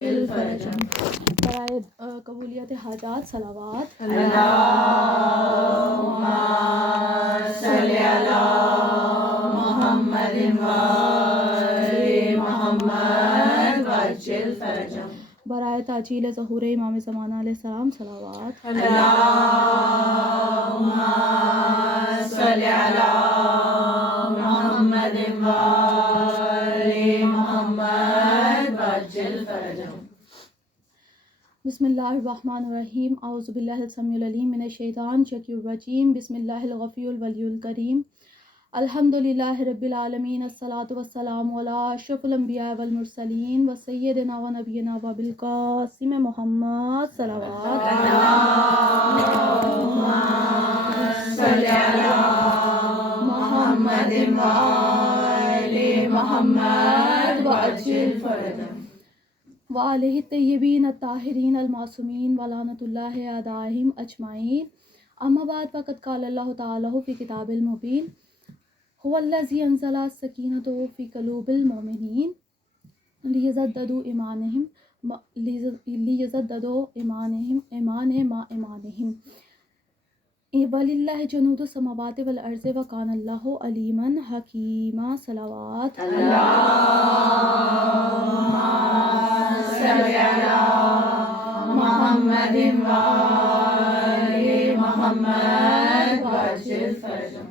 الفرجم برائے قبولیت حاجات صلوات اللہم صلی علی محمد وآل محمد وعجل فرجم برائے تعجیل ظہور امام زمانہ علیہ السلام صلوات اللہم صلی علی محمد وآل محمد وعجل فرجم بسم اللہ الرحمن الرحیم اعوذ باللہ السمیع العلیم من الشیطان الرجیم بسم اللہ الغفور الولی الکریم الحمد للہ رب العالمین الصلاۃ والسلام علی اشرف الانبیاء والمرسلین وسیدنا و نبینا وبالقاسم محمد صلوات اللہم صلی علی محمد وآل محمد وعجل فرجم وآلہ الطیبین الطاہرین المعصومین ولعنۃ اللہ اعدائہم اجمعین اما بعد فقد قال اللہ تعالی فی کتاب المبین هو الذی انزل السکینۃ فی قلوب المؤمنین لیزدادوا ایمانہم مع ایمانہم وللہ جنود السماوات والارض وکان اللہ علیما حکیما صلوات اللہم صلی علی محمد وآل محمد وعجل فرجم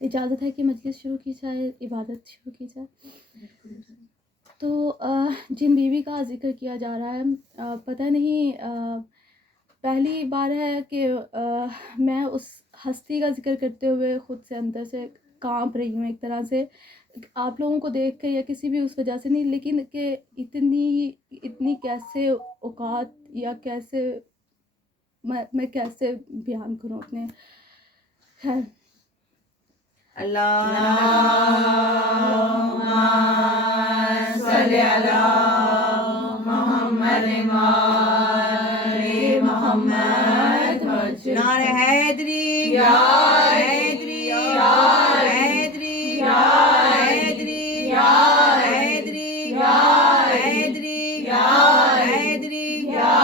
اجازت ہے کہ مجلس شروع کی جائے، عبادت شروع کی جائے. تو جن بیوی کا ذکر کیا جا رہا ہے، پتہ نہیں پہلی بار ہے کہ میں اس ہستی کا ذکر کرتے ہوئے خود سے اندر سے کانپ رہی ہوں ایک طرح سے، آپ لوگوں کو دیکھ کے یا کسی بھی اس وجہ سے نہیں، لیکن کہ اتنی کیسے اوقات یا کیسے میں کیسے بیان کروں اپنے. خیر، اللہم صلی علی محمد وآل محمد نعرہ حیدری یا حیدری یا حیدری یا حیدری یا حیدری یا حیدری یا حیدری یا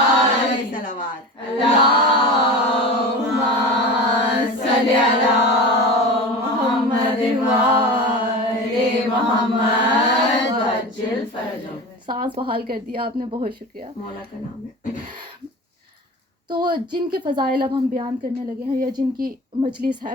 صلوات اللہم صلی علی محمد وعجل فرجم. سانس بحال کر دیا آپ نے، بہت شکریہ. مولا کا نام ہے. تو جن کے فضائل اب ہم بیان کرنے لگے ہیں یا جن کی مجلس ہے،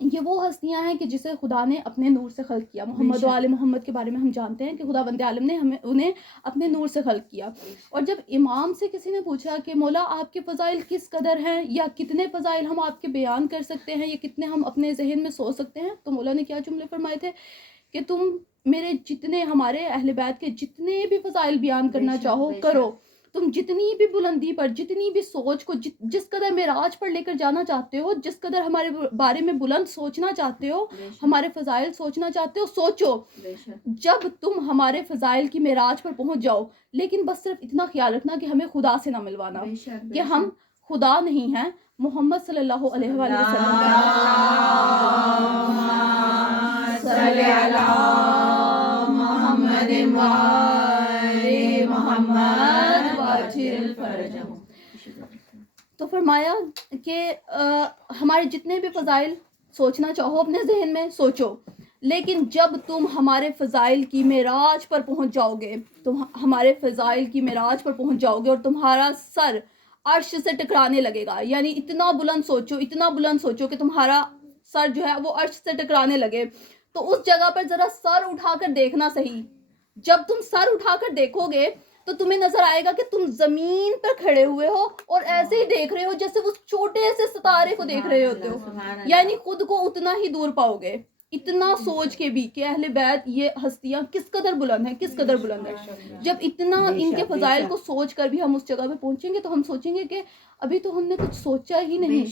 یہ وہ ہستیاں ہیں کہ جسے خدا نے اپنے نور سے خلق کیا. محمد و آل محمد کے بارے میں ہم جانتے ہیں کہ خدا بند عالم نے انہیں اپنے نور سے خلق کیا. اور جب امام سے کسی نے پوچھا کہ مولا آپ کے فضائل کس قدر ہیں، یا کتنے فضائل ہم آپ کے بیان کر سکتے ہیں، یا کتنے ہم اپنے ذہن میں سوچ سکتے ہیں، تو مولا نے کیا جملے فرمائے تھے کہ تم میرے جتنے، ہمارے اہل بیت کے جتنے بھی فضائل بیان کرنا چاہو کرو. تم جتنی بھی بلندی پر، جتنی بھی سوچ کو، جس قدر معراج پر لے کر جانا چاہتے ہو، جس قدر ہمارے بارے میں بلند سوچنا چاہتے ہو، ہمارے فضائل سوچنا چاہتے ہو، سوچو. جب تم ہمارے فضائل کی معراج پر پہنچ جاؤ، لیکن بس صرف اتنا خیال رکھنا کہ ہمیں خدا سے نہ ملوانا، کہ ہم خدا نہیں ہیں، محمد صلی اللہ علیہ وآلہ وسلم. صلی علی محمد وآل محمد وعجل فرجم. تو فرمایا کہ ہمارے جتنے بھی فضائل سوچنا چاہو اپنے ذہن میں سوچو، لیکن جب تم ہمارے فضائل کی معراج پر پہنچ جاؤ گے، تم ہمارے فضائل کی معراج پر پہنچ جاؤ گے اور تمہارا سر عرش سے ٹکرانے لگے گا، یعنی اتنا بلند سوچو کہ تمہارا سر جو ہے وہ عرش سے ٹکرانے لگے، تو اس جگہ پر ذرا سر اٹھا کر دیکھنا صحیح. جب تم سر اٹھا کر دیکھو گے تو تمہیں نظر آئے گا کہ تم زمین پر کھڑے ہوئے ہو اور ایسے ہی دیکھ رہے ہو جیسے وہ چھوٹے سے ستارے کو دیکھ رہے ہوتے ہو، یعنی خود کو اتنا ہی دور پاؤ گے. اتنا سوچ کے بھی کہ اہل بیت یہ ہستیاں کس قدر بلند ہیں، کس قدر بلند ہیں. جب اتنا ان کے فضائل کو سوچ کر بھی ہم اس جگہ پہ پہنچیں گے تو ہم سوچیں گے کہ ابھی تو ہم نے کچھ سوچا ہی نہیں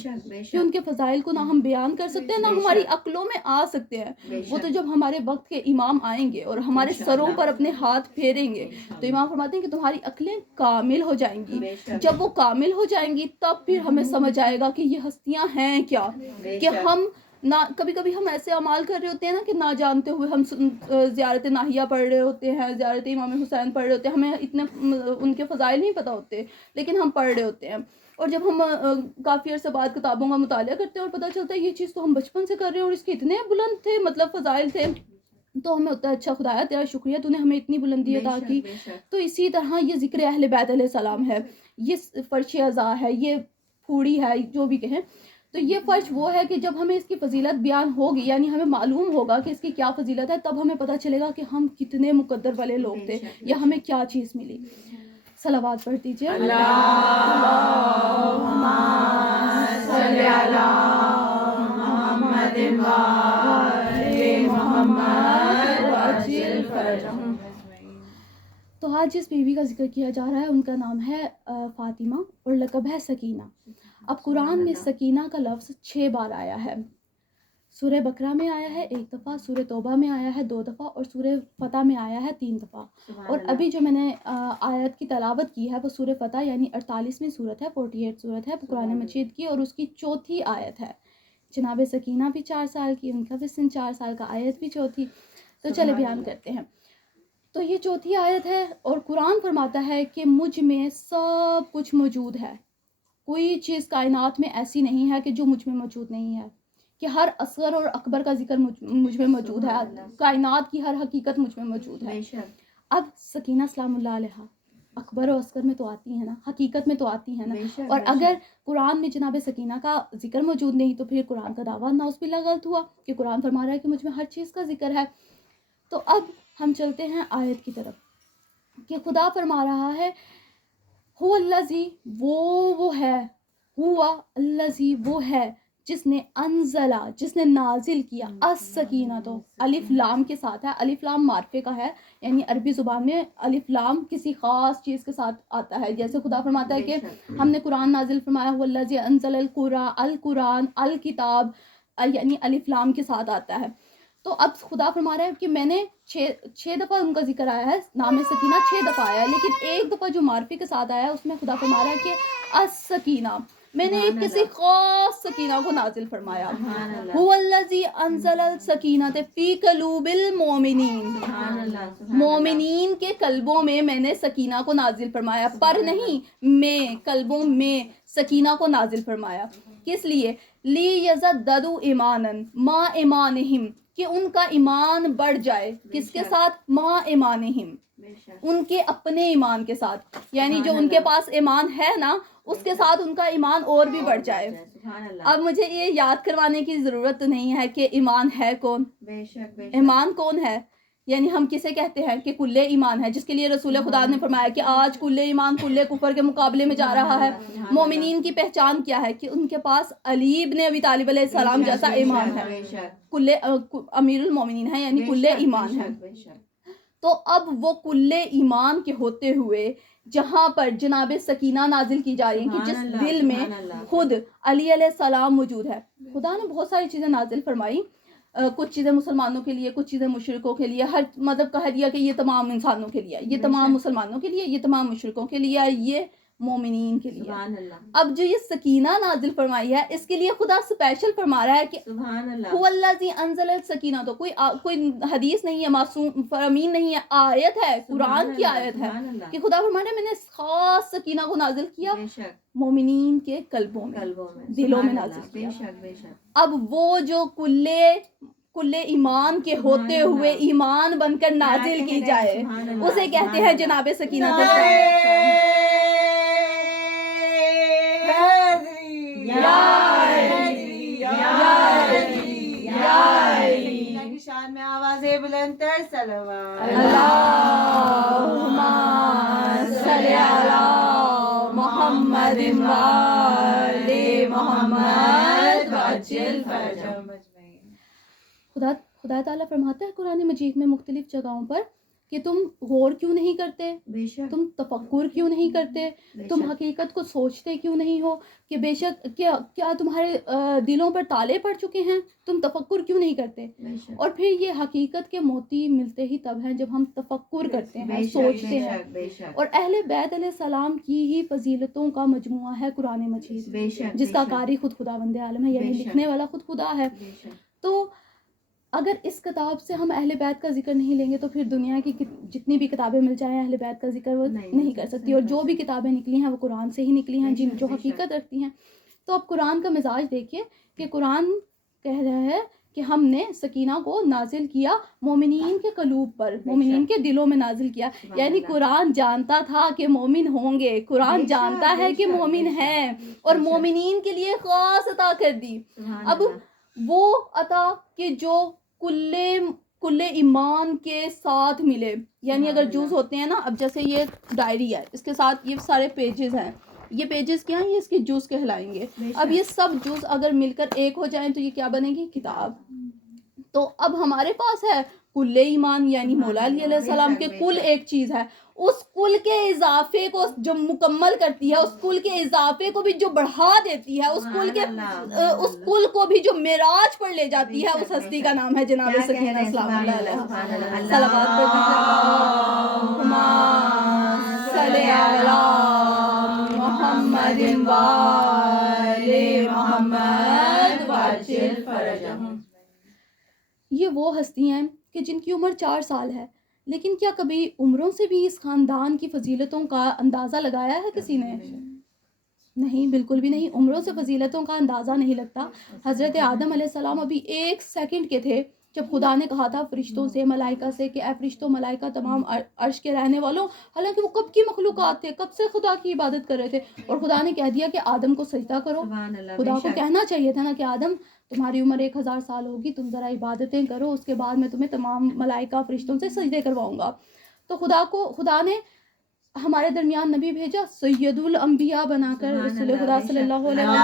کہ ان کے فضائل کو نہ ہم بیان کر سکتے ہیں، نہ ہماری عقلوں میں آ سکتے ہیں. وہ تو جب ہمارے وقت کے امام آئیں گے اور ہمارے سروں پر اپنے ہاتھ پھیریں گے تو امام فرماتے ہیں کہ تمہاری عقلیں کامل ہو جائیں گی. جب وہ کامل ہو جائیں گی تب پھر ہمیں سمجھ آئے گا کہ یہ ہستیاں ہیں کیا، کہ ہم نہ کبھی کبھی ہم ایسے اعمال کر رہے ہوتے ہیں نا کہ نہ جانتے ہوئے ہم زیارت ناہیہ پڑھ رہے ہوتے ہیں، زیارت امام حسین پڑھ رہے ہوتے ہیں، ہمیں اتنے ان کے فضائل نہیں پتہ ہوتے، لیکن ہم پڑھ رہے ہوتے ہیں. اور جب ہم کافی عرصے بعد کتابوں کا مطالعہ کرتے ہیں اور پتہ چلتا ہے یہ چیز تو ہم بچپن سے کر رہے ہیں اور اس کے اتنے بلند تھے مطلب فضائل تھے، تو ہمیں ہوتا ہے اچھا خدایا تیرا شکریہ تو نے ہمیں اتنی بلندی عطا کی. تو اسی طرح یہ ذکر اہل بیت علیہ السلام ہے، یہ فرش اعضاء ہے، یہ پھوڑی ہے، جو بھی کہیں. تو یہ فرش وہ ہے کہ جب ہمیں اس کی فضیلت بیان ہوگی، یعنی ہمیں معلوم ہوگا کہ اس کی کیا فضیلت ہے، تب ہمیں پتہ چلے گا کہ ہم کتنے مقدر والے لوگ تھے یا ہمیں کیا چیز ملی. صلوات پڑھ دیجیے. اللہم صلی علی محمد وآل محمد وعجل فرجہم. تو آج جس بیوی کا ذکر کیا جا رہا ہے ان کا نام ہے فاطمہ اور لقب ہے سکینہ. اب قرآن میں سکینہ کا لفظ 6 بار آیا ہے. سورہ بقرہ میں آیا ہے 1 دفعہ، سورہ توبہ میں آیا ہے 2 دفعہ اور سورہ فتح میں آیا ہے 3 دفعہ. اور ابھی جو میں نے آیت کی تلاوت کی ہے وہ سورہ فتح یعنی 48ویں صورت ہے، 48 صورت ہے قرآن مجید کی، اور اس کی 4تھی آیت ہے. جناب سکینہ بھی 4 سال کی، ان کا بھی سن 4 سال کا، آیت بھی 4تھی. تو چلے بیان کرتے ہیں. تو یہ 4تھی آیت ہے اور قرآن فرماتا ہے کہ مجھ میں سب کچھ موجود ہے. کوئی چیز کائنات میں ایسی نہیں ہے کہ جو مجھ میں موجود نہیں ہے، کہ ہر اصغر اور اکبر کا ذکر مجھ میں موجود ہے، کائنات کی ہر حقیقت مجھ میں موجود ہے. اب سکینہ سلام اللہ علیہ اکبر و اصغر میں تو آتی ہے نا، حقیقت میں تو آتی ہے نا. اور اگر قرآن میں جناب سکینہ کا ذکر موجود نہیں تو پھر قرآن کا دعویٰ نعوذ باللہ غلط ہوا، کہ قرآن فرما رہا ہے کہ مجھ میں ہر چیز کا ذکر ہے. تو اب ہم چلتے ہیں آیت کی طرف کہ خدا فرما رہا ہے هو الذی، وہ ہے، ہوا الذی، وہ ہے جس نے انزلہ، جس نے نازل کیا، السکینہ تو الف لام کے ساتھ ہے. الف لام معرفے کا ہے، یعنی عربی زبان میں الف لام کسی خاص چیز کے ساتھ آتا ہے. جیسے خدا فرماتا ہے کہ ہم نے قرآن نازل فرمایا، هو الذی انزل القرآن الکتاب، یعنی الف لام کے ساتھ آتا ہے. تو اب خدا فرما رہا ہے کہ میں نے 6 دفعہ ان کا ذکر آیا ہے، نام سکینہ 6 دفعہ آیا ہے، لیکن ایک دفعہ جو معرفی کے ساتھ آیا ہے اس میں خدا فرما رہا ہے کہ السکینہ، میں نے ایک کسی خاص سکینہ کو نازل فرمایا. هو الذی انزل السکینۃ فی قلوب المؤمنین، مومنین کے قلبوں میں نے سکینہ کو نازل فرمایا، پر نہیں، میں قلبوں میں سکینہ کو نازل فرمایا. کس لیے؟ لی یزددوا ایمانا ما ایمانہم، کہ ان کا ایمان بڑھ جائے. کس کے ساتھ؟ ما ایمانہم، ان کے اپنے ایمان کے ساتھ، یعنی جو ان کے پاس ایمان ہے نا اس کے ساتھ ان کا ایمان اور بھی بڑھ جائے. اب مجھے یہ یاد کروانے کی ضرورت تو نہیں ہے کہ ایمان ہے کون. ایمان کون ہے؟ یعنی ہم کسے کہتے ہیں کہ کل ایمان ہے، جس کے لیے رسول خدا نے فرمایا کہ آج کل ایمان کل کفر کے مقابلے میں جا رہا ہے. مومنین کی پہچان کیا ہے؟ کہ ان کے پاس علی ابن ابی طالب علیہ السلام جیسا ایمان ہے، کل امیر المومنین ہے، یعنی کل ایمان ہے. تو اب وہ کل ایمان کے ہوتے ہوئے جہاں پر جناب سکینہ نازل کی جا رہی ہیں کہ جس دل میں خود علی علیہ السلام موجود ہے. خدا نے بہت ساری چیزیں نازل فرمائی، کچھ چیزیں مسلمانوں کے لیے، کچھ چیزیں مشرکوں کے لیے، ہر مطلب کہہ دیا کہ یہ تمام انسانوں کے لیے، یہ تمام مسلمانوں کے لیے، یہ تمام مشرکوں کے لیے، یہ مومنین کے لیے. اب جو یہ سکینہ نازل فرمائی ہے اس کے لیے خدا اسپیشل فرما رہا ہے کہ هو الذی انزل السکینہ. تو کوئی حدیث نہیں ہے، معصوم فرامین نہیں ہے، آیت ہے، قرآن کی آیت ہے کہ خدا فرما رہا ہے میں نے خاص سکینہ کو نازل کیا مومنین کے قلبوں میں، دلوں میں نازل کیا. اب وہ جو کل ایمان کے ہوتے ہوئے ایمان بن کر نازل کی جائے اسے کہتے ہیں جناب سکینہ. شان میں آوازیں بلند تر صلوات. اللہم صلی علی محمد وآل محمد وعجل فرجہم. خدا تعالیٰ فرماتا ہے قرآن مجید میں مختلف جگہوں پر کہ تم غور کیوں نہیں کرتے, بے شک تم تفکر کیوں نہیں کرتے, تم حقیقت کو سوچتے کیوں نہیں ہو کہ بے شک کیا تمہارے دلوں پر تالے پڑ چکے ہیں, تم تفکر کیوں نہیں کرتے. بے شک اور پھر یہ حقیقت کے موتی ملتے ہی تب ہیں جب ہم تفکر کرتے ہیں, سوچتے ہیں. بے شک اور اہل بیت علیہ السلام کی ہی فضیلتوں کا مجموعہ ہے قرآن مجید, بے شک جس کا قاری خود خداوند عالم ہے, یعنی بے شک. لکھنے والا خود خدا ہے. بے شک تو اگر اس کتاب سے ہم اہل بیت کا ذکر نہیں لیں گے تو پھر دنیا کی جتنی بھی کتابیں مل جائیں اہل بیت کا ذکر وہ نہیں کر سکتی. اور جو بھی کتابیں نکلی ہیں وہ قرآن سے ہی نکلی ہیں, جن جو حقیقت رکھتی ہیں. تو اب قرآن کا مزاج دیکھیے کہ قرآن کہہ رہا ہے کہ ہم نے سکینہ کو نازل کیا مومنین کے قلوب پر, مومنین کے دلوں میں نازل کیا. یعنی قرآن جانتا تھا کہ مومن ہوں گے, قرآن جانتا ہے کہ مومن ہیں, اور مومنین کے لیے خاص عطا کر دی. اب وہ عطا کہ جو کل ایمان کے ساتھ ملے, یعنی اگر جز ہوتے ہیں نا, اب جیسے یہ ڈائری ہے, اس کے ساتھ یہ سارے پیجز ہیں, یہ پیجز کیا ہیں, یہ اس کے جز کہلائیں گے. اب یہ سب جز اگر مل کر ایک ہو جائیں تو یہ کیا بنے گی, کتاب. تو اب ہمارے پاس ہے کل ایمان, یعنی مولا علی علیہ السلام کے کل ایک چیز ہے, اس کل کے اضافے کو جو مکمل کرتی ہے, اس کل کے اضافے کو بھی جو بڑھا دیتی ہے, اس کل کو بھی جو معراج پر لے جاتی ہے, اس ہستی کا نام ہے جناب سکینہ سلام اللہ علیہ. صلوات اللہم صلی علی محمد و آل محمد وعجل فرجہم. یہ وہ ہستی ہیں کہ جن کی عمر 4 سال ہے, لیکن کیا کبھی عمروں سے بھی اس خاندان کی فضیلتوں کا اندازہ لگایا ہے کسی نے؟ نہیں, بالکل بھی نہیں. عمروں سے فضیلتوں کا اندازہ نہیں لگتا. حضرت آدم علیہ السلام ابھی 1 سیکنڈ کے تھے جب خدا نے کہا تھا فرشتوں سے, ملائکہ سے کہ اے فرشتوں ملائکہ تمام عرش کے رہنے والوں, حالانکہ وہ کب کی مخلوقات تھے, کب سے خدا کی عبادت کر رہے تھے, اور خدا نے کہہ دیا کہ آدم کو سجدہ کرو. خدا کو کہنا چاہیے تھا نا کہ آدم تمہاری عمر 1000 سال ہوگی, تم ذرا عبادتیں کرو, اس کے بعد میں تمہیں تمام ملائکہ فرشتوں سے سجدے کرواؤں گا. تو خدا نے ہمارے درمیان نبی بھیجا سید الانبیاء بنا کر, رسول خدا صلی اللہ علیہ وسلم.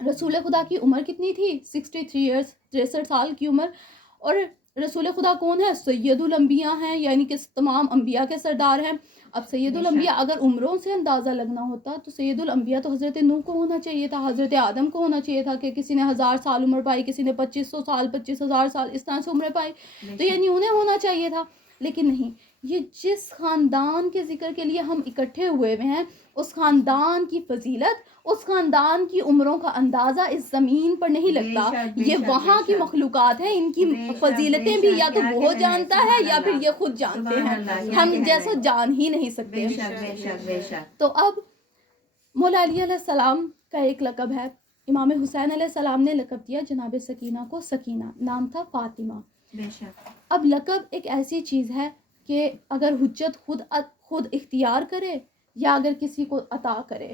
رسول خدا کی عمر کتنی تھی, 63 ایئرس, 63 سال کی عمر. اور رسول خدا کون ہے, سید الانبیاء ہیں, یعنی کہ تمام انبیاء کے سردار ہیں. اب سید الانبیاء اگر عمروں سے اندازہ لگنا ہوتا تو سید الانبیاء تو حضرت نوح کو ہونا چاہیے تھا, حضرت آدم کو ہونا چاہیے تھا, کہ کسی نے 1000 سال عمر پائی, کسی نے 2500 سال, 25000 سال, اس طرح سے عمریں پائی, تو یعنی انہیں ہونا چاہیے تھا. لیکن نہیں, یہ جس خاندان کے ذکر کے لیے ہم اکٹھے ہوئے ہیں, اس خاندان کی فضیلت, اس خاندان کی عمروں کا اندازہ اس زمین پر نہیں لگتا. یہ وہاں کی مخلوقات ہیں, ان کی فضیلتیں بھی یا تو وہ جانتا ہے یا پھر یہ خود جانتے ہیں, ہم جیسا جان ہی نہیں سکتے. تو اب مولا علی علیہ السلام کا ایک لقب ہے, امام حسین علیہ السلام نے لقب دیا جناب سکینہ کو سکینہ, نام تھا فاطمہ. اب لقب ایک ایسی چیز ہے کہ اگر حجت خود اختیار کرے یا اگر کسی کو عطا کرے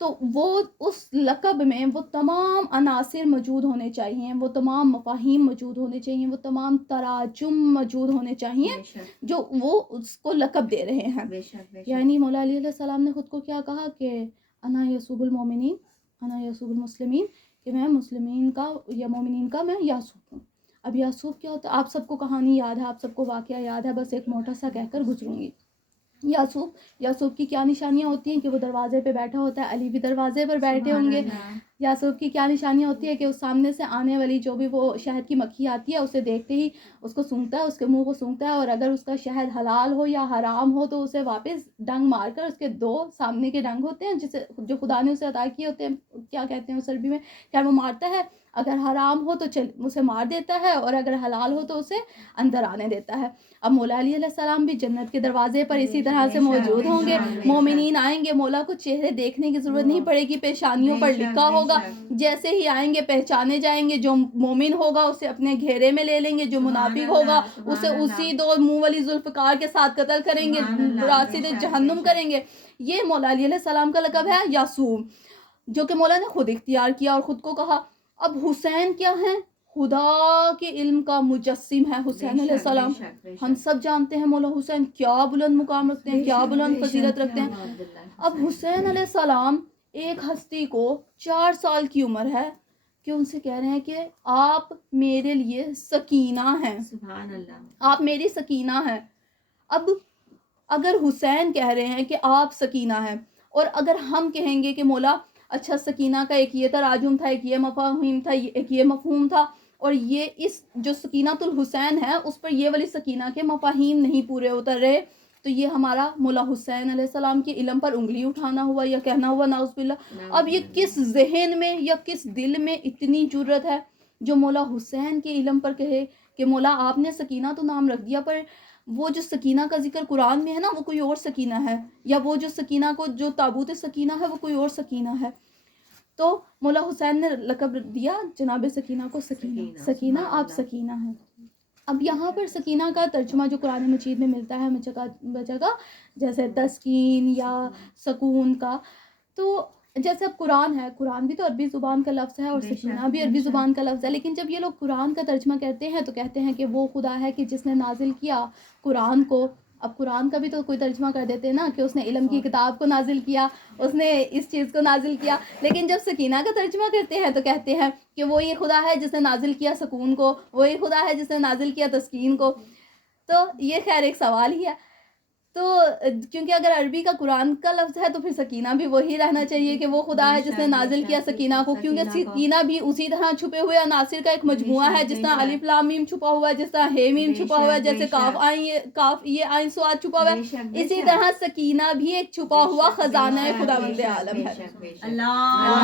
تو وہ اس لقب میں وہ تمام عناصر موجود ہونے چاہیے, وہ تمام مفاہیم موجود ہونے چاہیے, وہ تمام تراجم موجود ہونے چاہیے جو وہ اس کو لقب دے رہے ہیں. یعنی مولا علی علیہ السلام نے خود کو کیا کہا کہ انا یسوب المومنین, انا یسوب المسلمین, کہ میں مسلمین کا یا مومنین کا میں یاسوب ہوں. اب یاسوب کیا ہوتا ہے, آپ سب کو کہانی یاد ہے, آپ سب کو واقعہ یاد ہے, بس ایک موٹا سا کہہ کر گزروں گی. یاسوب کی کیا نشانیاں ہوتی ہیں کہ وہ دروازے پہ بیٹھا ہوتا ہے, علی بھی دروازے پر بیٹھے ہوں گے. یاسوب کی کیا نشانیاں ہوتی ہے کہ اس سامنے سے آنے والی جو بھی وہ شہد کی مکھی آتی ہے اسے دیکھتے ہی اس کو سونگھتا ہے, اس کے منہ کو سونگھتا ہے, اور اگر اس کا شہد حلال ہو یا حرام ہو تو اسے واپس ڈنگ مار کر, اس کے 2 سامنے کے ڈنگ ہوتے ہیں جسے جو خدا نے اسے عطا کیے ہوتے ہیں, کیا کہتے ہیں اس عربی میں, کیا وہ مارتا ہے, اگر حرام ہو تو اسے مار دیتا ہے, اور اگر حلال ہو تو اسے اندر آنے دیتا ہے. اب مولا علی علیہ السلام بھی جنت کے دروازے پر اسی طرح سے موجود ہوں گے. مومنین آئیں گے, مولا کو چہرے دیکھنے کی ضرورت نہیں پڑے گی, پیشانیوں پر لکھا ہوگا, جیسے ہی آئیں گے پہچانے جائیں گے. جو مومن ہوگا اسے اپنے گھیرے میں لے لیں گے, جو منافق ہوگا اسے اسی 2 منہ والی ذوالفقار کے ساتھ قتل کریں گے, راسد جہنم کریں گے. یہ مولا علی علیہ السلام کا لقب ہے یاسوم, جو کہ مولا نے خود اختیار کیا اور خود کو کہا. اب حسین کیا ہیں, خدا کے علم کا مجسم ہے حسین علیہ السلام. ہم سب جانتے ہیں مولا حسین کیا بلند مقام رکھتے ہیں, کیا بلند فضیلت رکھتے ہیں. اب حسین علیہ السلام ایک ہستی کو 4 سال کی عمر ہے کہ ان سے کہہ رہے ہیں کہ آپ میرے لیے سکینہ ہیں, سبحان اللہ, آپ میری سکینہ ہیں. اب اگر حسین کہہ رہے ہیں کہ آپ سکینہ ہیں, اور اگر ہم کہیں گے کہ مولا اچھا سکینہ کا ایک یہ تراجم تھا, ایک یہ مفاہیم تھا, ایک یہ مفہوم تھا, اور یہ اس جو سکینۃ الحسین ہے اس پر یہ والی سکینہ کے مفاہیم نہیں پورے اتر رہے, تو یہ ہمارا مولا حسین علیہ السلام کے علم پر انگلی اٹھانا ہوا یا کہنا ہوا نعوذ باللہ. اب یہ کس ذہن میں یا کس دل میں اتنی جرت ہے جو مولا حسین کے علم پر کہے کہ مولا آپ نے سکینہ تو نام رکھ دیا, پر وہ جو سکینہ کا ذکر قرآن میں ہے نا وہ کوئی اور سکینہ ہے, یا وہ جو سکینہ کو جو تابوت سکینہ ہے وہ کوئی اور سکینہ ہے. تو مولا حسین نے لقب دیا جناب سکینہ کو سکینہ, سکینہ آپ سکینہ ہیں. اب یہاں پر سکینہ کا ترجمہ جو قرآن مجید میں ملتا ہے جگہ بجگہ, جیسے تسکین یا سکون کا, تو جیسے اب قرآن ہے, قرآن بھی تو عربی زبان کا لفظ ہے اور سکینہ بھی عربی زبان کا لفظ ہے, لیکن جب یہ لوگ قرآن کا ترجمہ کرتے ہیں تو کہتے ہیں کہ وہ خدا ہے کہ جس نے نازل کیا قرآن کو. اب قرآن کا بھی تو کوئی ترجمہ کر دیتے ہیں نا کہ اس نے علم کی کتاب کو نازل کیا, اس نے اس چیز کو نازل کیا, لیکن جب سکینہ کا ترجمہ کرتے ہیں تو کہتے ہیں کہ وہ یہ خدا ہے جس نے نازل کیا سکون کو, وہی خدا ہے جس نے نازل کیا تسکین کو. تو یہ خیر ایک سوال ہی ہے. تو کیونکہ اگر عربی کا قرآن کا لفظ ہے تو پھر سکینہ بھی وہی رہنا چاہیے کہ وہ خدا ہے جس نے نازل کیا سکینہ کو, کیونکہ سکینہ بھی اسی طرح چھپے ہوئے عناصر کا ایک مجموعہ ہے, جس طرح الف لام میم چھپا ہوا ہے, جس طرح ہے میم چھپا ہوا ہے, جیسے کاف یہ عین صاد چھپا ہوا ہے, اسی طرح سکینہ بھی ایک چھپا ہوا خزانہ خداوند عالم ہے. اللہم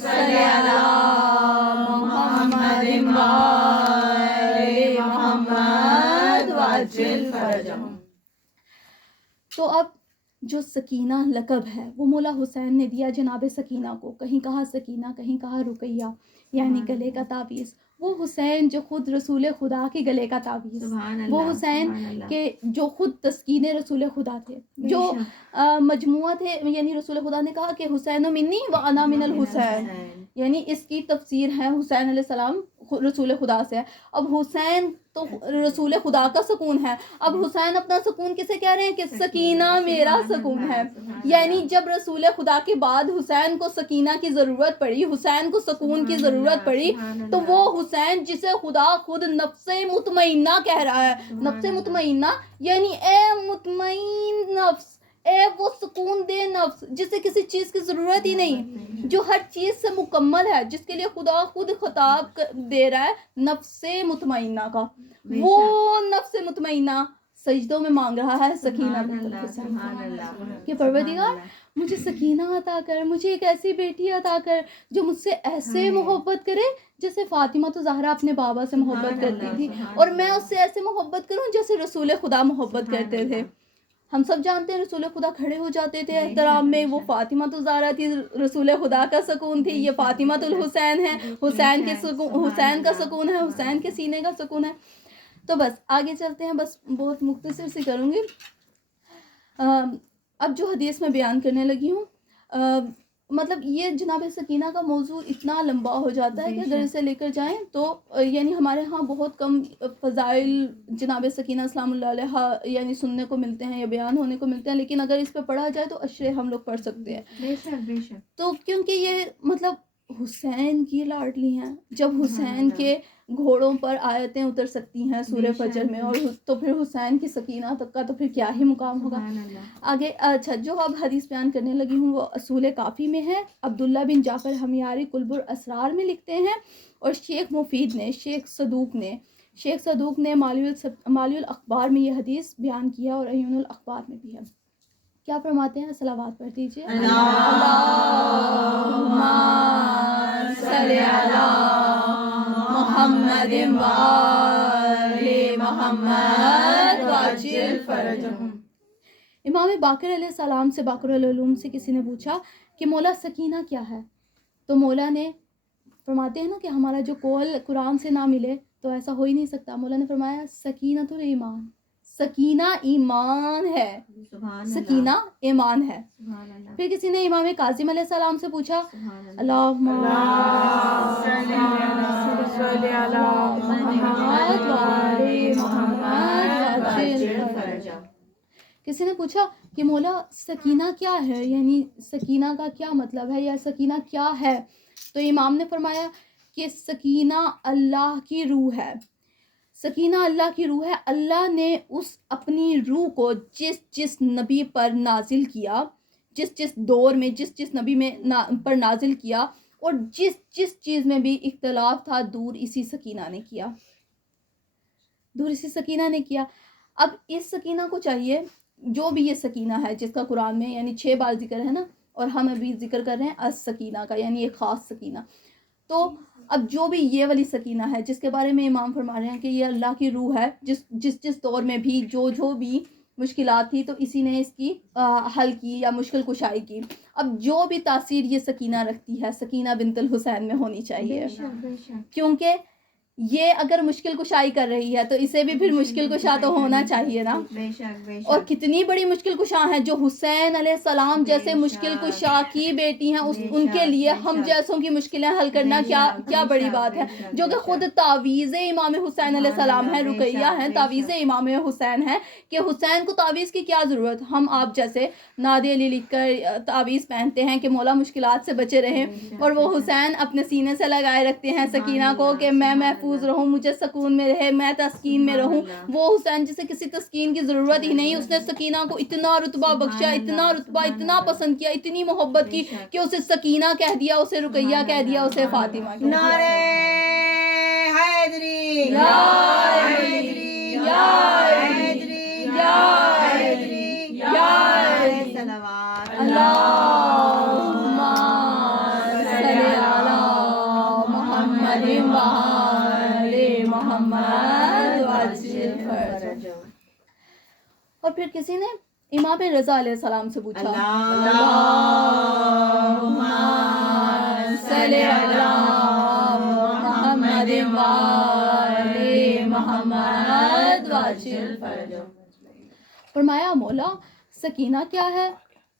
صلی علی محمد محمد وعجل فرجہم. تو اب جو سکینہ لقب ہے وہ مولا حسین نے دیا جناب سکینہ کو, کہیں کہا سکینہ, کہیں کہا رقیہ, یعنی گلے کا تعویذ. وہ حسین جو خود رسول خدا کے گلے کا تعویذ, وہ حسین کے جو خود تسکین رسول خدا تھے, جو مجموعہ تھے, یعنی رسول خدا نے کہا کہ حسین منی و انا من الحسین, یعنی اس کی تفسیر ہے حسین علیہ السلام رسول خدا سے ہے. اب حسین تو رسول خدا کا سکون ہے, اب حسین اپنا سکون کسے کہہ رہے ہیں کہ سکینہ میرا سکون ہے. یعنی جب رسول خدا کے بعد حسین کو سکینہ کی ضرورت پڑی, حسین کو سکون کی ضرورت پڑی, تو وہ حسین جسے خدا خود نفس مطمئنہ کہہ رہا ہے, نفس مطمئنہ یعنی اے مطمئن نفس, اے وہ سکون دے نفس جسے کسی چیز کی ضرورت ہی نہیں, جو ہر چیز سے مکمل ہے, جس کے لیے خدا خود خطاب دے رہا ہے نفس مطمئنہ کا, وہ نفس مطمئنہ سجدوں میں مانگ رہا ہے سکینہ کہ پروردگار مجھے سکینہ عطا کر, مجھے ایک ایسی بیٹی عطا کر جو مجھ سے ایسے محبت کرے جیسے فاطمہ تو زہرا اپنے بابا سے محبت کرتی تھی, اور میں اس سے ایسے محبت کروں جیسے رسول خدا محبت کرتے تھے. ہم سب جانتے ہیں رسول خدا کھڑے ہو جاتے تھے احترام میں, وہ فاطمہ تو زہرا تھی, رسول خدا کا سکون تھی, یہ فاطمہ الحسین ہے, حسین کے سکون, حسین کا سکون ہے, حسین کے سینے کا سکون ہے. تو بس آگے چلتے ہیں, بس بہت مختصر سی کروں گی. اب جو حدیث میں بیان کرنے لگی ہوں, مطلب یہ جناب سکینہ کا موضوع اتنا لمبا ہو جاتا ہے کہ اگر اسے لے کر جائیں تو یعنی ہمارے ہاں بہت کم فضائل جناب سکینہ اسلام اللہ علیہ یعنی سننے کو ملتے ہیں یا بیان ہونے کو ملتے ہیں, لیکن اگر اس پہ پڑھا جائے تو اشرے ہم لوگ پڑھ سکتے ہیں. بے شک. تو کیونکہ یہ مطلب حسین کی لاڈلی ہیں, جب حسین کے گھوڑوں پر آیتیں اتر سکتی ہیں سورہ فجر میں, اور تو پھر حسین کی سکینہ تک کا تو پھر کیا ہی مقام ہوگا. آگے اچھا جو اب حدیث بیان کرنے لگی ہوں وہ اصول کافی میں ہے, عبداللہ بن جعفر ہمیاری قلب الاسرار میں لکھتے ہیں, اور شیخ مفید نے, شیخ صدوق نے مالی الاخبار میں یہ حدیث بیان کیا, اور عیون الاخبار میں بھی ہے. کیا فرماتے ہیں, صلوات پڑھ دیجیے. اللہم صلی علی محمد وآل محمد وعجل فرجہم. امام باقر علیہ السلام سے, باقر العلوم سے کسی نے پوچھا کہ مولا سکینہ کیا ہے, تو مولا نے فرماتے ہیں نا کہ ہمارا جو قول قرآن سے نہ ملے تو ایسا ہو ہی نہیں سکتا. مولا نے فرمایا سکینۃ الایمان, سکینہ ایمان ہے، سبحان اللہ، سکینہ ایمان ہے۔ سبحان اللہ، پھر کسی نے امام کاظم علیہ السلام سے پوچھا، سبحان اللہ، اللہم صلی علی محمد وعلی محمد وعجل وعجل فرجہ۔ کسی نے پوچھا کہ مولا سکینہ کیا ہے، یعنی سکینہ کا کیا مطلب ہے، یا سکینہ کیا ہے؟ تو امام نے فرمایا کہ سکینہ اللہ کی روح ہے، سکینہ اللہ کی روح ہے۔ اللہ نے اس اپنی روح کو جس جس نبی پر نازل کیا، جس جس دور میں جس جس نبی میں پر نازل کیا، اور جس جس چیز میں بھی اختلاف تھا، دور اسی سکینہ نے کیا، دور اسی سکینہ نے کیا۔ اب اس سکینہ کو چاہیے، جو بھی یہ سکینہ ہے جس کا قرآن میں یعنی 6 بار ذکر ہے نا، اور ہم ابھی ذکر کر رہے ہیں السکینہ کا، یعنی ایک خاص سکینہ۔ تو اب جو بھی یہ والی سکینہ ہے جس کے بارے میں امام فرما رہے ہیں کہ یہ اللہ کی روح ہے، جس دور میں بھی جو بھی مشکلات تھی تو اسی نے اس کی حل کی یا مشکل کشائی کی۔ اب جو بھی تاثیر یہ سکینہ رکھتی ہے، سکینہ بنت الحسین میں ہونی چاہیے، کیونکہ یہ اگر مشکل کشائی کر رہی ہے تو اسے بھی پھر مشکل کشا تو ہونا چاہیے نا۔ بے شک بے شک، اور کتنی بڑی مشکل کشا ہیں جو حسین علیہ السلام جیسے مشکل کشا کی بیٹی ہیں، ان کے لیے ہم جیسوں کی مشکلیں حل کرنا کیا بڑی بات ہے، جو کہ خود تعویذ امام حسین علیہ السلام ہے، رقیہ ہیں، تعویذ امام حسین ہے، کہ حسین کو تعویذ کی کیا ضرورت، ہم آپ جیسے ناد علی لکھ کر تعویذ پہنتے ہیں کہ مولا مشکلات سے بچے رہیں، اور وہ حسین اپنے سینے سے لگائے رکھتے ہیں سکینہ کو کہ میں محفوظ رہوں، مجھے سکون میں رہے، میں تسکین میں رہوں۔ وہ حسین جسے کسی تسکین کی ضرورت ہی نہیں، اس نے سکینہ کو اتنا رتبہ بخشا، اتنا رتبہ، اتنا پسند کیا، اتنی محبت کی کہ اسے سکینہ کہہ دیا، اسے رقیہ کہہ دیا، اسے فاطمہ کہہ دیا۔ نعرہ حیدری، یا حیدری، یا حیدری، یا حیدری، یا صلوات اللہم صلی علی محمد وآل محمد وعجل فرجہ۔ اور پھر کسی نے امام رضا علیہ السلام سے پوچھا، اللہم صلی علی محمد وآل محمد وعجل فرجہ۔ فرمایا مولا سکینہ کیا ہے،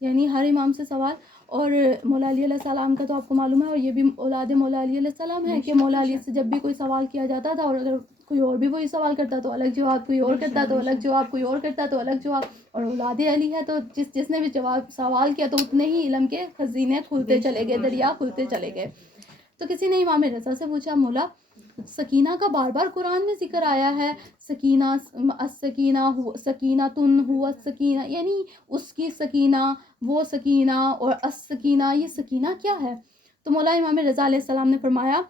یعنی ہر امام سے سوال، اور مولا علی علیہ السلام کا تو آپ کو معلوم ہے، اور یہ بھی اولاد مولا علی علیہ السلام ہے کہ مولا علی سے جب بھی کوئی سوال کیا جاتا تھا، اور اگر کوئی اور بھی وہی سوال کرتا تو الگ جواب، کوئی اور کرتا تو الگ جواب، کوئی اور کرتا تو الگ جواب، اور اولاد علی ہے تو جس نے بھی سوال کیا تو اتنے ہی علم کے خزینے کھلتے چلے گئے، دریا کھلتے چلے گئے۔ تو کسی نے امام رضا سے پوچھا، مولا سکینہ کا بار بار قرآن میں ذکر آیا ہے، سکینہ سکینۃ ہو سکینہ، یعنی اس کی سکینہ، وہ سکینہ، اور السکینہ، یہ سکینہ کیا ہے؟ تو مولا امام رضا علیہ السلام نے فرمایا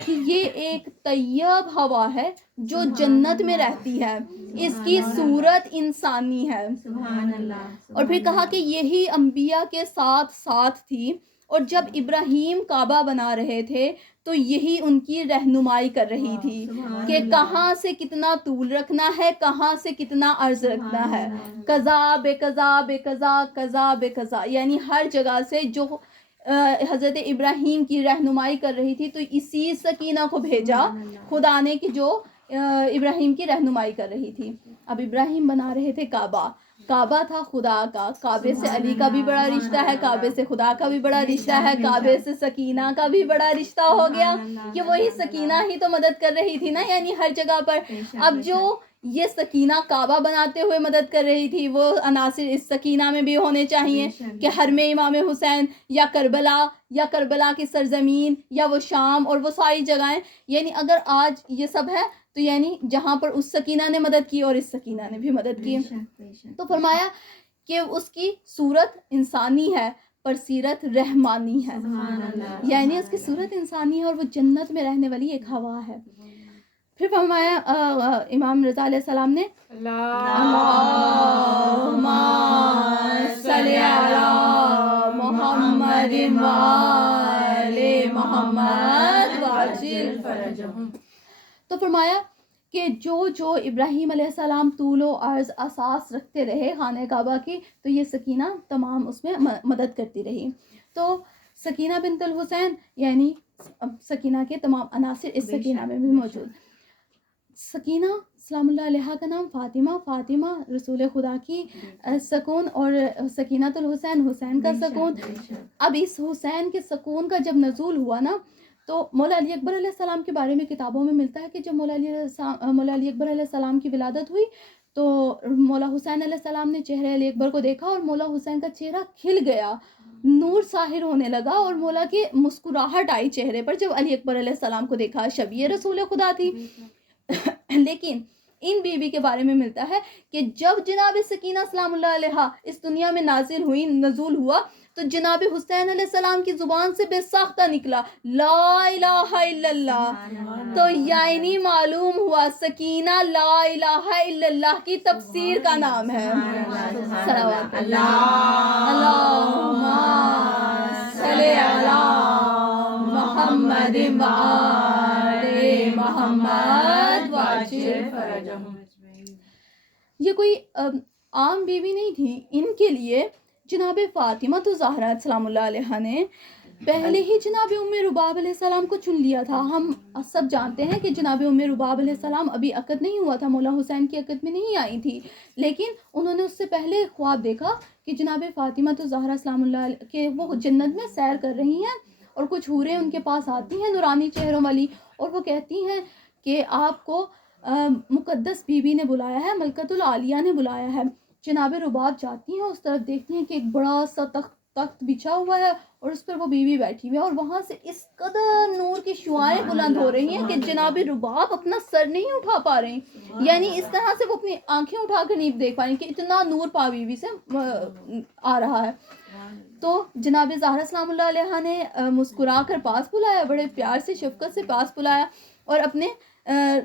کہ یہ ایک طیب ہوا ہے جو جنت میں رہتی ہے، اس کی صورت انسانی ہے۔ سبحان اللہ، اور پھر کہا کہ یہی انبیاء کے ساتھ تھی، اور جب ابراہیم کعبہ بنا رہے تھے تو یہی ان کی رہنمائی کر رہی تھی کہ کہاں سے کتنا طول رکھنا ہے، کہاں سے کتنا عرض رکھنا ہے، قضا بے قضا بے قضا، قضا بے قضا، یعنی ہر جگہ سے جو حضرت ابراہیم کی رہنمائی کر رہی تھی، تو اسی سکینہ کو بھیجا خدا نے کہ جو ابراہیم کی رہنمائی کر رہی تھی۔ اب ابراہیم بنا رہے تھے کعبہ تھا خدا کا، کعبے سے علی کا بھی بڑا رشتہ ہے، کعبے سے خدا کا بھی بڑا رشتہ ہے، کعبے سے سکینہ کا بھی بڑا رشتہ ہو گیا کہ وہی سکینہ ہی تو مدد کر رہی تھی نا، یعنی ہر جگہ پر۔ اب جو یہ سکینہ کعبہ بناتے ہوئے مدد کر رہی تھی، وہ عناصر اس سکینہ میں بھی ہونے چاہیے کہ حرم امام حسین یا کربلا کی سرزمین یا وہ شام اور وہ ساری جگہیں، یعنی اگر آج یہ سب ہے تو یعنی جہاں پر اس سکینہ نے مدد کی اور اس سکینہ نے بھی مدد کی۔ تو فرمایا کہ اس کی صورت انسانی ہے پر سیرت رحمانی ہے، یعنی اس کی صورت انسانی ہے اور وہ جنت میں رہنے والی ایک ہوا ہے۔ پھر فرمایا امام رضا علیہ السلام نے، اللہم صلی علی محمد وآل محمد وعجل فرجہم۔ تو فرمایا کہ جو ابراہیم علیہ السلام طول و عرض اساس رکھتے رہے خانہ کعبہ کی، تو یہ سکینہ تمام اس میں مدد کرتی رہی۔ تو سکینہ بنت الحسین یعنی سکینہ کے تمام عناصر اس سکینہ میں بھی موجود۔ سکینہ سلام اللہ علیہ کا نام فاطمہ رسول خدا کی سکون، اور سکینۃ الحسین حسین کا سکون. اب اس حسین کے سکون کا جب نزول ہوا نا، تو مولا علی اکبر علیہ السلام کے بارے میں کتابوں میں ملتا ہے کہ جب مولا علی اکبر علیہ السلام کی ولادت ہوئی تو مولا حسین علیہ السلام نے چہرے علی اکبر کو دیکھا اور مولا حسین کا چہرہ کھل گیا، نور ظاہر ہونے لگا، اور مولا کی مسکراہٹ آئی چہرے پر جب علی اکبر علیہ السلام کو دیکھا. شبیہ رسول خدا تھی. لیکن ان بیوی کے بارے میں ملتا ہے کہ جب جناب سکینہ سلام اللہ علیہ اس دنیا میں نزول ہوا تو جناب حسین علیہ السلام کی زبان سے بے ساختہ نکلا لا الہ الا اللہ. تو یعنی معلوم ہوا سکینہ لا الہ الا اللہ کی تفسیر کا نام ہے. صلوات اللہم صلی علی محمد وآل محمد واجل فرجہم. یہ کوئی عام بیوی نہیں تھی. ان کے لیے جناب فاطمہ تو زہرا سلام اللہ علیہ نے پہلے ہی جناب ام رباب علیہ السلام کو چن لیا تھا. ہم سب جانتے ہیں کہ جناب ام رباب علیہ السلام ابھی عقد نہیں ہوا تھا، مولا حسین کی عقد میں نہیں آئی تھی، لیکن انہوں نے اس سے پہلے خواب دیکھا کہ جناب فاطمہ تو زہرا سلام اللہ علیہ کہ وہ جنت میں سیر کر رہی ہیں اور کچھ حوریں ان کے پاس آتی ہیں نورانی چہروں والی، اور وہ کہتی ہیں کہ آپ کو مقدس بیوی نے بلایا ہے، ملکۃ العالیہ نے بلایا ہے. جناب رباب جاتی ہیں، اس طرف دیکھتی ہیں کہ ایک بڑا سا تخت بچھا ہوا ہے اور اس پر وہ بیوی بیٹھی ہوئی ہے، اور وہاں سے اس قدر نور کی شعاعیں بلند ہو رہی ہیں کہ جناب رباب اپنا سر نہیں اٹھا پا رہی. یعنی اس طرح سے وہ اپنی آنکھیں اٹھا کر نہیں دیکھ پا رہی کہ اتنا نور پا بیوی سے آ رہا ہے. تو جناب زہرا سلام اللہ علیہ نے مسکرا کر پاس بلایا، بڑے پیار سے شفقت سے پاس بلایا اور اپنے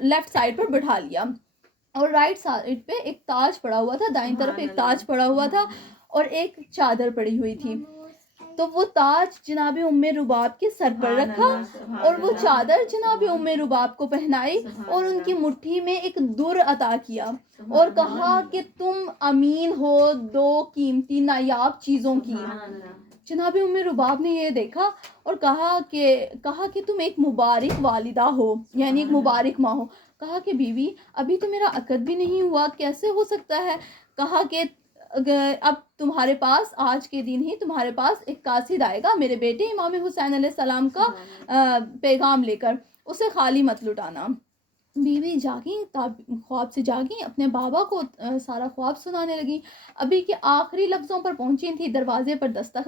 لیفٹ سائڈ پر بٹھا لیا، اور رائٹ سائڈ پہ ایک تاج پڑا ہوا تھا، دائیں طرف ایک تاج پڑا ہوا تھا اور ایک چادر پڑی ہوئی تھی. تو وہ تاج جناب ام رباب کے سر پر رکھا اور وہ چادر جناب ام رباب کو پہنائی اور ان کی مٹھی میں ایک در عطا کیا اور کہا کہ تم امین ہو 2 قیمتی نایاب چیزوں کی. جناب ام رباب نے یہ دیکھا اور کہا کہ تم ایک مبارک والدہ ہو، یعنی ایک مبارک ماں ہو. کہا کہ بیوی ابھی تو میرا عقد بھی نہیں ہوا، کیسے ہو سکتا ہے؟ کہا کہ اب تمہارے پاس آج کے دن ہی تمہارے پاس ایک قاصد آئے گا میرے بیٹے امام حسین علیہ السلام کا پیغام لے کر، اسے خالی مت لٹانا. بیوی جاگی، خواب سے جاگی، اپنے بابا کو سارا خواب سنانے لگی. ابھی کے آخری لفظوں پر پہنچی تھی، دروازے پر دستک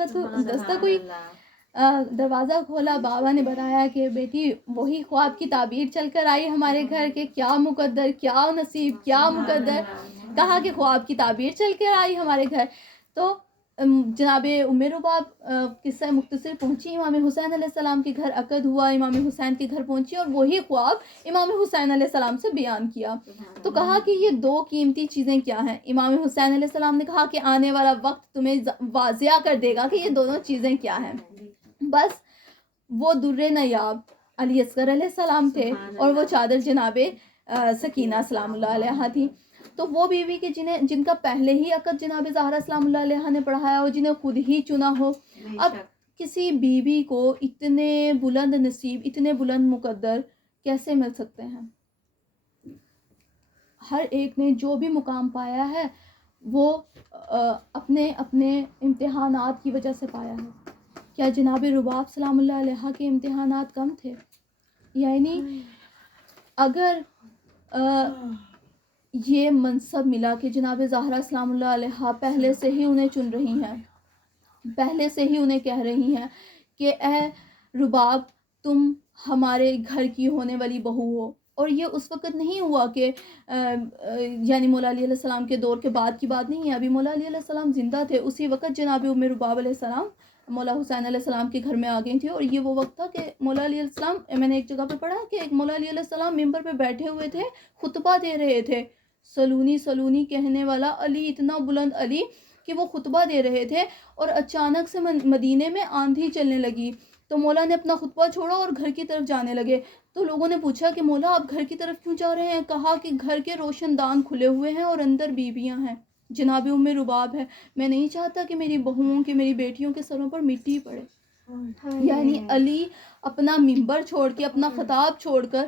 ہوئی. دروازہ کھولا، بابا نے بتایا کہ بیٹی وہی خواب کی تعبیر چل کر آئی ہمارے گھر کے، کیا مقدر، کیا نصیب، کیا مقدر. کہا کہ خواب کی تعبیر چل کر آئی ہمارے گھر. تو جناب ام رباب قصہ مختصر پہنچی امام حسین علیہ السلام کے گھر، عقد ہوا، امام حسین کے گھر پہنچی اور وہی خواب امام حسین علیہ السلام سے بیان کیا. تو کہا کہ یہ 2 قیمتی چیزیں کیا ہیں؟ امام حسین علیہ السلام نے کہا کہ آنے والا وقت تمہیں واضح کر دے گا کہ یہ دونوں چیزیں کیا ہیں. بس وہ در نیاب علی اصغر علیہ السلام تھے اور وہ چادر جناب سکینہ سلام اللہ علیہ تھی. تو وہ بیوی کے جن کا پہلے ہی عقد جناب زہرا سلام اللہ علیہ نے پڑھایا ہو، جنہیں خود ہی چنا ہو. اب کسی بیوی کو اتنے بلند نصیب، اتنے بلند مقدر کیسے مل سکتے ہیں؟ ہر ایک نے جو بھی مقام پایا ہے وہ اپنے امتحانات کی وجہ سے پایا ہے. کیا جناب رباب سلام اللہ علیہ کے امتحانات کم تھے؟ یعنی اگر یہ منصب ملا کہ جناب زہرا سلام اللہ علیہ پہلے سے ہی انہیں چن رہی ہیں، پہلے سے ہی انہیں کہہ رہی ہیں کہ اے رباب تم ہمارے گھر کی ہونے والی بہو ہو. اور یہ اس وقت نہیں ہوا کہ یعنی مولا علی علیہ السلام کے دور کے بعد کی بات نہیں ہے، ابھی مولا علی علیہ السلام زندہ تھے. اسی وقت جناب ام رباب علیہ السلام مولا حسین علیہ السلام کے گھر میں آ گئی تھی. اور یہ وہ وقت تھا کہ مولا علی علیہ السلام، میں نے ایک جگہ پہ پڑھا کہ ایک مولا علی علیہ السلام ممبر پہ بیٹھے ہوئے تھے، خطبہ دے رہے تھے. سلونی سلونی کہنے والا علی، اتنا بلند علی کہ وہ خطبہ دے رہے تھے اور اچانک سے مدینے میں آندھی چلنے لگی. تو مولا نے اپنا خطبہ چھوڑا اور گھر کی طرف جانے لگے. تو لوگوں نے پوچھا کہ مولا آپ گھر کی طرف کیوں جا رہے ہیں؟ کہا کہ گھر کے روشن دان کھلے ہوئے ہیں اور اندر بیویاں ہیں، جناب ام رباب ہے. میں نہیں چاہتا کہ میری بہوؤں کے، میری بیٹیوں کے سروں پر مٹی پڑے. یعنی علی اپنا منبر چھوڑ کے، اپنا خطاب چھوڑ کر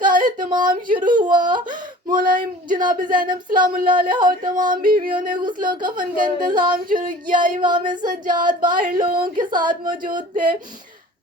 کا اہتمام شروع ہوا. مولا جناب زینب سلام اللہ علیہ اور تمام بیویوں نے غسل و کفن کا انتظام شروع کیا. امام سجاد باہر لوگوں کے ساتھ موجود تھے.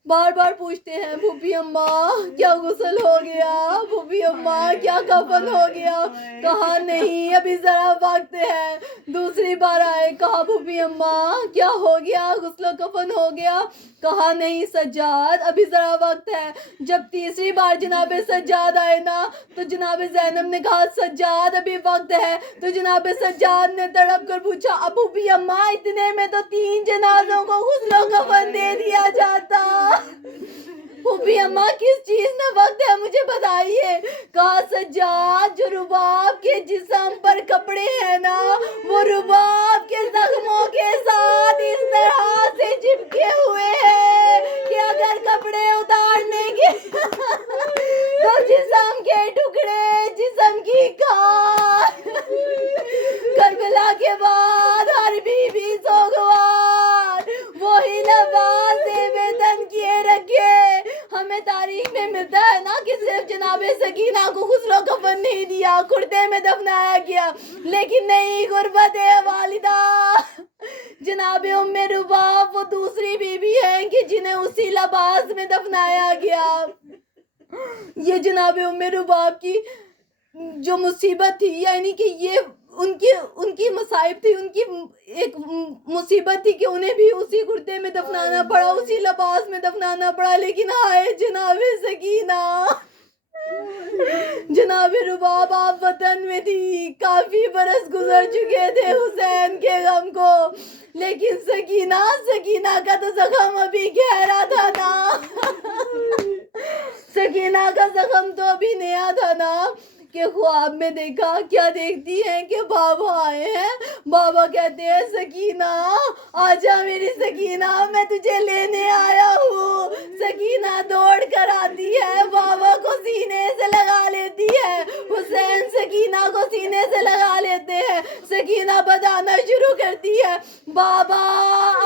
بار بار پوچھتے ہیں پھوپھی اماں کیا غسل ہو گیا, پھوپھی اماں کیا کفن ہو گیا. کہا نہیں ابھی ذرا وقت ہے. دوسری بار آئے, کہا پھوپھی اماں کیا ہو گیا, غسل و کفن ہو گیا. کہا نہیں سجاد ابھی ذرا وقت ہے. جب تیسری بار جناب سجاد آئے نا تو جناب زینب نے کہا سجاد ابھی وقت ہے. تو جناب سجاد نے تڑپ کر پوچھا اب پھوپھی اماں اتنے میں تو 3 جنازوں کو غسل و کفن دے دیا جاتا. پھوپھی اماں کس چیز میں وقت ہے مجھے بتائیے. کہا سجاد جو رباب کے جسم پر کپڑے ہیں نا وہ رباب کے زخموں کے ساتھ اس طرح سے چپکے ہوئے ہیں کہ اگر کپڑے اتارنے کے تو جسم کے ٹکڑے, جسم کی کھال. کربلا کے بعد ہر بیوی سوگوار وہی لباس بے تن کیے رکھے. ہمیں تاریخ میں ملتا ہے نا کہ صرف جناب سکینہ کو غسل و کفن نہیں دیا, کھردے میں دفنایا گیا. لیکن نہیں غربت والدہ جناب ام رباب وہ دوسری بیوی ہیں کہ جنہیں اسی لباس میں دفنایا گیا. یہ جناب ام رباب کی جو مصیبت تھی, یعنی کہ یہ ان کی مصائب تھی, ان کی ایک مصیبت تھی کہ انہیں بھی اسی کرتے میں دفنانا پڑا, اسی لباس میں دفنانا پڑا. لیکن ہائے جناب سکینہ, جناب رباب آپ وطن میں تھی, کافی برس گزر چکے تھے حسین کے غم کو, لیکن سکینہ کا تو زخم ابھی گہرا تھا نا. سکینہ کا زخم تو ابھی نیا تھا نا کہ خواب میں دیکھا. کیا دیکھتی ہیں کہ بابا آئے ہیں. بابا کہتے ہیں سکینہ آجا میری سکینہ میں تجھے لینے آیا ہوں. سکینہ دوڑ کر آتی ہے, بابا کو سینے سے لگا لیتی ہے. حسین سکینہ کو سینے سے لگا لیتے ہیں. سکینہ بتانا شروع کرتی ہے بابا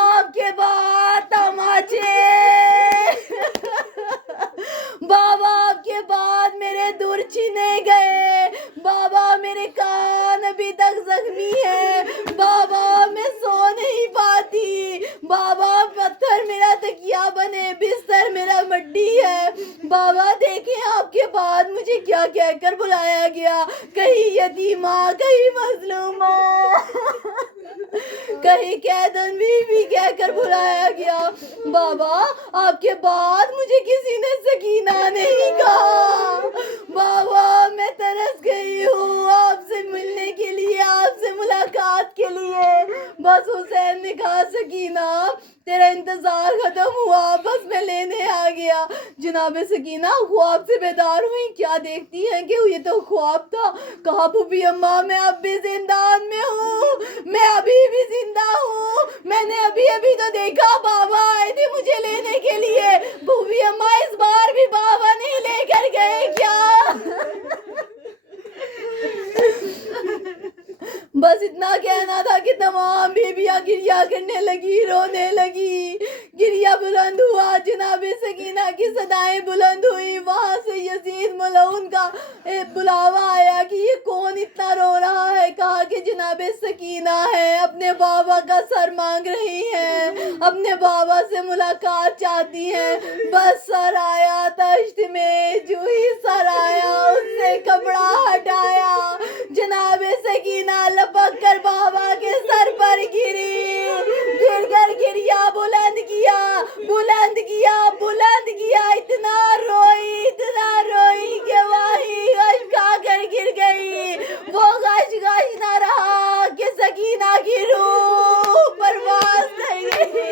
آپ کے بعد تماچے, بابا آپ کے بعد میرے دور چھینے گئے, بابا میرے کان ابھی تک زخمی ہے, بابا میں سو نہیں پاتی, بابا پتھر میرا تکیہ بنے, بستر میرا مٹی ہے. بابا دیکھیں آپ کے بعد مجھے کیا کہہ کر بلایا گیا, کہیں یتیمہ, کہیں مظلومہ, کہیں قیدن بیوی کہہ کر بلایا گیا. بابا آپ کے بعد مجھے کسی نے سکینہ نہیں کہا. بابا میں ترس گئی ہوں آپ سے ملنے کے لیے, آپ سے ملاقات کے لیے. بس حسین نے کہا سکینہ تیرا انتظار ختم ہوا, بس میں لینے آ گیا. جناب سکینہ خواب سے بیدار ہوئی, کیا دیکھتی ہیں کہ یہ تو خواب تھا. کہا پھوپھی اماں میں اب بھی زندان میں ہوں, میں ابھی بھی زندہ ہوں. میں نے ابھی تو دیکھا بابا آئے تھے مجھے لینے کے لیے. پھوپھی اماں اس بار بھی بابا نہیں لے کر گئے کیا. بس اتنا کہنا تھا کہ تمام بیویاں گریا کرنے لگی, رونے لگی. گریا بلند ہوا, جناب سکینہ کی صدائیں بلند ہوئی. وہاں سے یزید ملعون کا بلاوا آیا کہ یہ کون اتنا رو رہا ہے. کہا کہ جناب سکینہ ہے, اپنے بابا کا سر مانگ رہی ہیں, اپنے بابا سے ملاقات چاہتی ہیں. بس سر آیا تشت میں, جو ہی سر آیا اس سے کپڑا ہٹایا, جناب سکینہ لپک کر بابا کے سر پر گری. گر کر گریا بلند کیا, بلند کیا, بلند کیا. اتنا روئی کہ وہی غش کھا کر گر گئی. وہ غش نہ رہا کہ سکینہ کی روح پرواز کر گئی.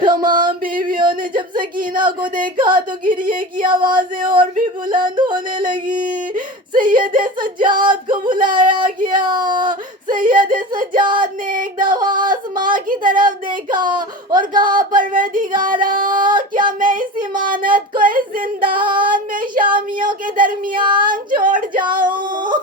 تمام بیویوں نے جب سکینہ کو دیکھا تو گریے کی آوازیں اور بھی بلند ہونے لگی. سید سجاد کو بلایا گیا. سید سجاد نے ایک دفعہ آسماں کی طرف دیکھا اور کہا پروردگارا کیا میں اس امانت کو اس زندان میں شامیوں کے درمیان چھوڑ جاؤں.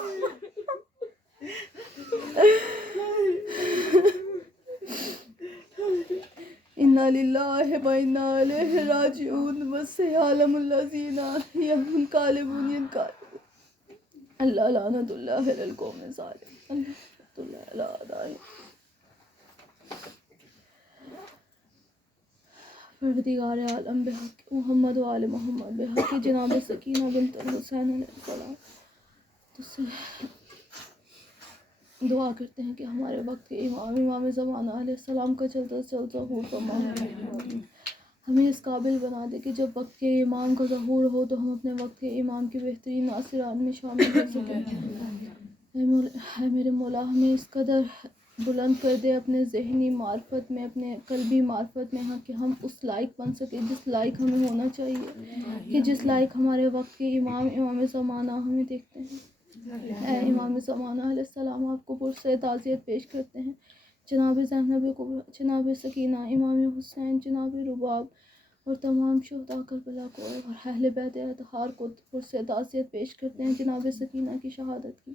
انا للہ و انا الیہ راجعون وسیعلم الذین ینقلبون اللہ لعنت اللہ علی القوم الظالمین لعنت اللہ علی اعدائهم. پروردگار عالم بحق محمد و آل محمد بحق جناب سکینہ بنت الحسین علیہ السلام دعا کرتے ہیں کہ ہمارے وقت کے امام زمانہ علیہ السلام کا چلتا چلتا ظہور فرما، ہمیں اس قابل بنا دے کہ جب وقت کے امام کا ظہور ہو تو ہم اپنے وقت کے امام کے بہترین ناصران میں شامل ہو سکیں. اے میرے مولا ہمیں اس قدر بلند کر دے اپنے ذہنی معرفت میں، اپنے قلبی معرفت میں، کہ ہم اس لائق بن سکیں جس لائق ہمیں ہونا چاہیے، کہ جس لائق ہمارے وقت کے امام زمانہ ہمیں دیکھتے ہیں. اے امام زمانہ علیہ السلام آپ کو پرسے تعزیت پیش کرتے ہیں. جناب زینب کبریٰ، جناب سکینہ، امام حسین، جناب رباب اور تمام شہداء کربلا کو اور اہل بیت اطہار کو پرسے تعزیت پیش کرتے ہیں جناب سکینہ کی شہادت کی.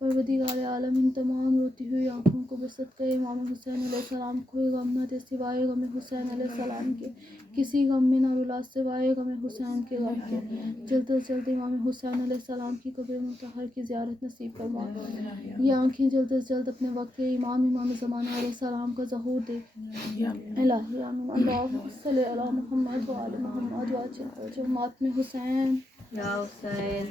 پروردگار عالم ان تمام روتی ہوئی آنکھوں کو بصدقہ امام حسین علیہ السلام کوئی غم نہ دے سوائے غم حسین علیہ السلام کے، کسی غم میں نہ رلا سوائے غم حسین کے غم کے. جلد از جلد امام حسین علیہ السلام کی قبر مطہر کی زیارت نصیب فرما. یہ آنکھیں جلد از جلد اپنے وقت کے امام زمانہ علیہ السلام کا ظہور دیکھیں. الہی آمین. اللہم صلی علی محمد و آل محمد و عجل ماتم حسین. یا حسین.